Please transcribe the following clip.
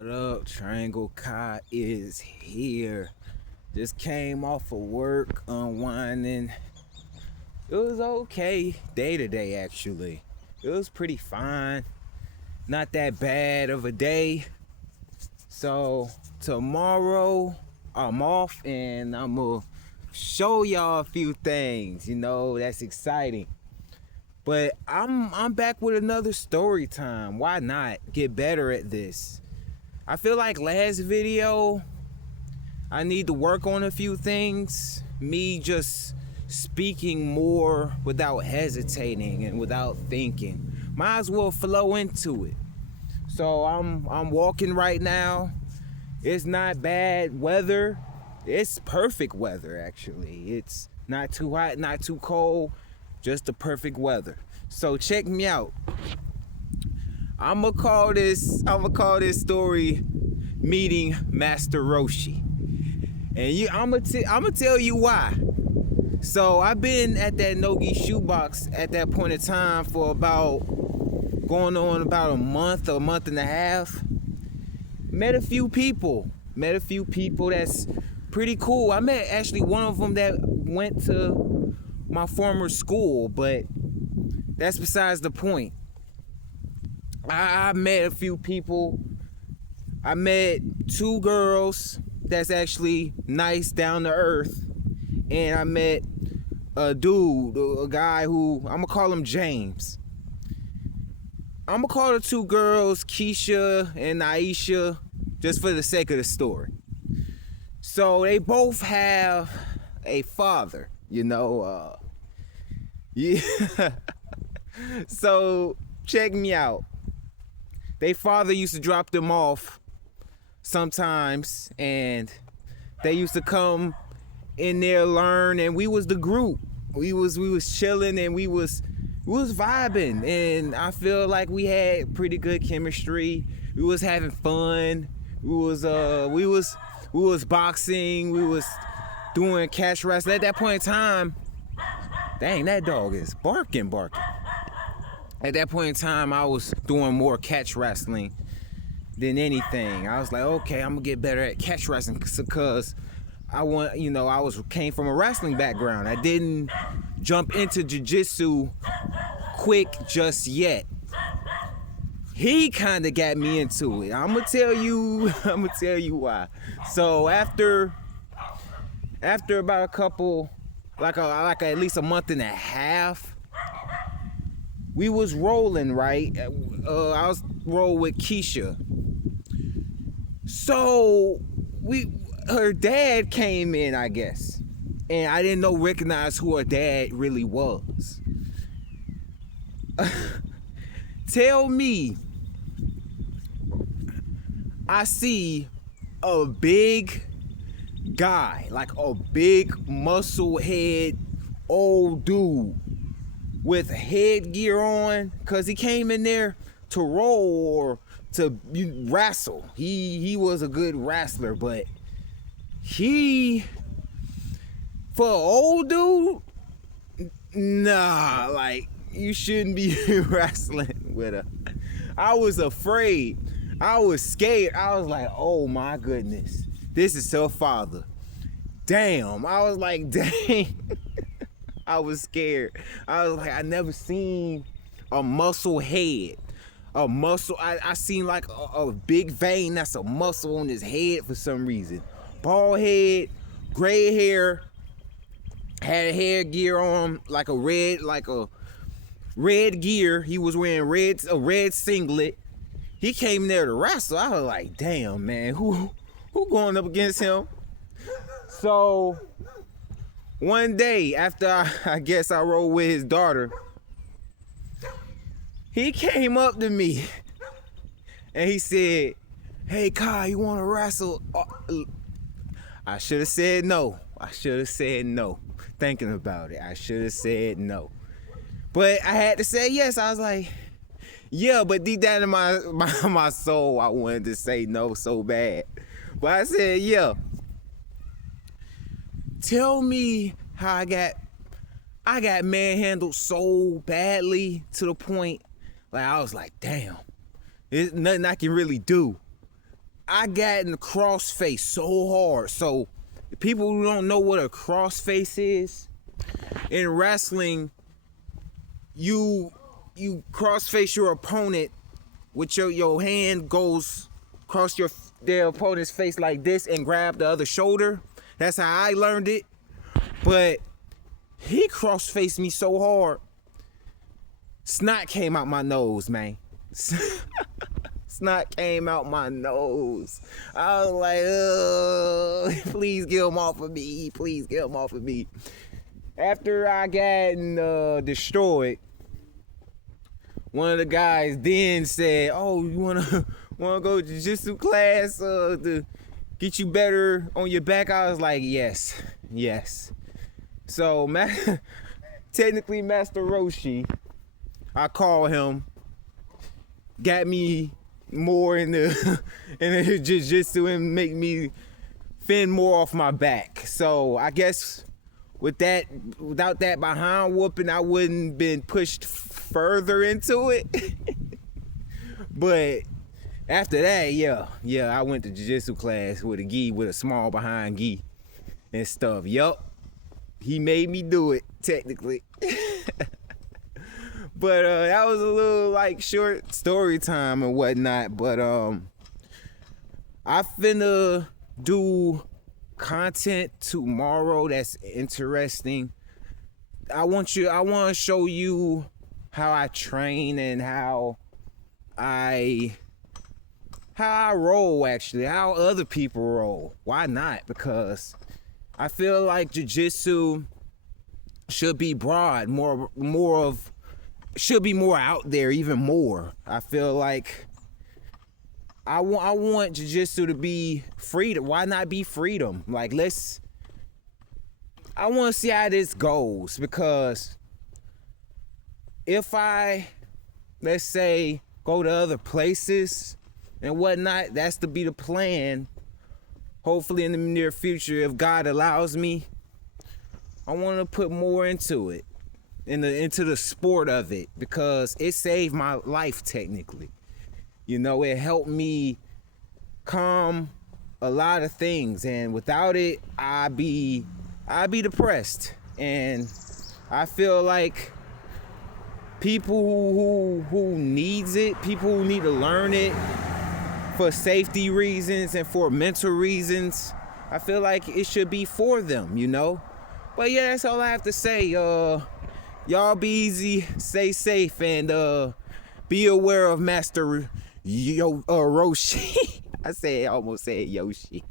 What up? Triangle Kai is here. Just came off of work, unwinding. It was okay day to day, actually. It was pretty fine. Not that bad of a day. So, tomorrow I'm off and I'm gonna show y'all a few things, that's exciting. But I'm back with another story time. Why not get better at this? I feel like last video, I need to work on a few things. Me just speaking more without hesitating and without thinking. Might as well flow into it. So I'm walking right now. It's not bad weather. It's perfect weather actually. It's not too hot, not too cold, just the perfect weather. So check me out. I'ma call this story meeting Master Roshi. And I'ma tell you why. So I've been at that Nogi shoebox at that point in time for going on about a month and a half. Met a few people that's pretty cool. I met actually one of them that went to my former school, but that's besides the point. I met a few people. I met two girls that's actually nice, down to earth. And I met a dude, a guy who, I'm gonna call him James. I'm gonna call the two girls Keisha and Aisha just for the sake of the story. So they both have a father, yeah. So check me out. They father used to drop them off sometimes, and they used to come in there, learn, and we was the group. We was chilling and we was vibing, and I feel like we had pretty good chemistry. We was having fun. We was boxing. We was doing catch wrestling. At that point in time, dang, that dog is barking. At that point in time, I was doing more catch wrestling than anything. I was like, okay, I'm gonna get better at catch wrestling because I came from a wrestling background. I didn't jump into jiu-jitsu quick just yet. He kind of got me into it. I'm gonna tell you why. So after about a couple, like at least a month and a half, we was rolling, right? I was rolling with Keisha. So her dad came in, I guess, and I didn't recognize who her dad really was. Tell me, I see a big guy, like a big muscle head old dude with headgear on, cause he came in there to roll or to wrestle. He was a good wrestler, but he, for an old dude, nah, like you shouldn't be wrestling with her. I was afraid. I was scared. I was like, oh my goodness, this is her father. Damn. I was like, dang. I was scared. I was like, I never seen a muscle head. A muscle, I seen like a big vein that's a muscle on his head for some reason. Bald head, gray hair, had a headgear on, like a red gear. He was wearing a red singlet. He came there to wrestle. I was like, damn, man, who going up against him? So one day after I guess I rode with his daughter, he came up to me and he said, hey Kai, you wanna wrestle? I should have said no. Thinking about it, I should have said no. But I had to say yes. I was like, yeah, but deep down in my soul, I wanted to say no so bad. But I said, yeah. Tell me how I got manhandled so badly to the point, like I was like, damn, there's nothing I can really do. I got in the crossface so hard. So people who don't know what a crossface is, in wrestling, you crossface your opponent with your hand goes across their opponent's face like this and grab the other shoulder. That's how I learned it. But he crossfaced me so hard, snot came out my nose, man. Snot came out my nose. I was like, oh, please get him off of me. Please get him off of me. After I got destroyed, one of the guys then said, oh, you wanna go to jiu-jitsu class to get you better on your back? I was like, yes. So technically Master Roshi, I call him, got me more in the jiu-jitsu and make me fend more off my back. So I guess without that behind whooping, I wouldn't been pushed further into it. But after that, yeah, I went to jiu-jitsu class with a small behind gi and stuff. Yup, he made me do it technically. But that was a little like short story time and whatnot. But I finna do content tomorrow that's interesting. I want to show you how I train and how I roll, actually, how other people roll. Why not? Because I feel like jiu-jitsu should be broad, should be more out there, even more. I feel like I want jiu-jitsu to be freedom. Why not be freedom? Like, I want to see how this goes, because if I, let's say, go to other places and whatnot, that's to be the plan. Hopefully in the near future, if God allows me, I want to put more into it, into the sport of it, because it saved my life technically. You know, it helped me calm a lot of things, and without it, I'd be depressed. And I feel like people who needs it, people who need to learn it for safety reasons and for mental reasons, I feel like it should be for them, you know. But yeah, that's all I have to say. Y'all be easy, stay safe, and be aware of Master Roshi. I almost said Yoshi.